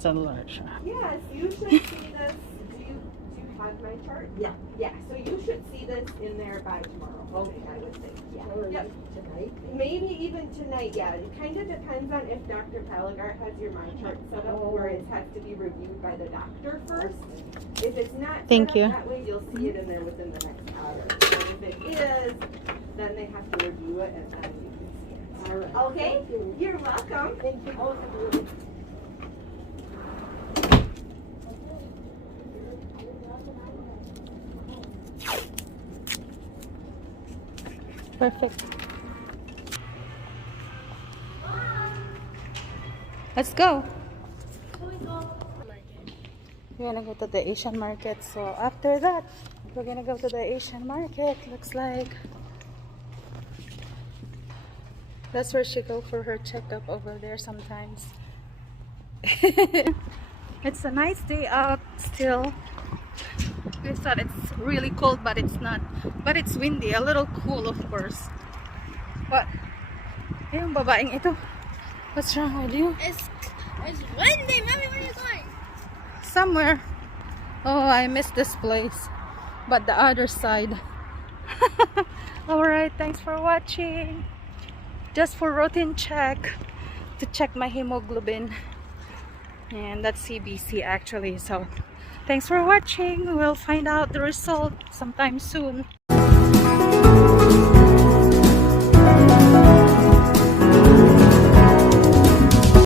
It's a large. Yes, you should see this. Do you have my chart? Yeah. Yeah, so you should see this in there by tomorrow. Okay, I would think. Yeah. Yep. Tonight? Maybe even tonight, yeah. It kind of depends on if Dr. Palagar has your my chart set up where it has to be reviewed by the doctor first. If it's not Thank set you. up that way, you'll see it in there within the next hour. So if it is, then they have to review it and then you can see it. All right. Okay? You're welcome. Thank you. Perfect. Let's go. We're gonna go to the Asian market. So after that, we're gonna go to the Asian market. Looks like that's where she go for her checkup over there sometimes. It's a nice day out still. I thought it's really cold, but it's not. But it's windy, a little cool, of course. What? Yung babaeng ito. What's wrong with you? It's windy, mommy. Where are you going? Somewhere. Oh, I missed this place. But the other side. Alright, thanks for watching. Just for routine check. To check my hemoglobin. And that's CBC actually. So, thanks for watching. We'll find out the result sometime soon.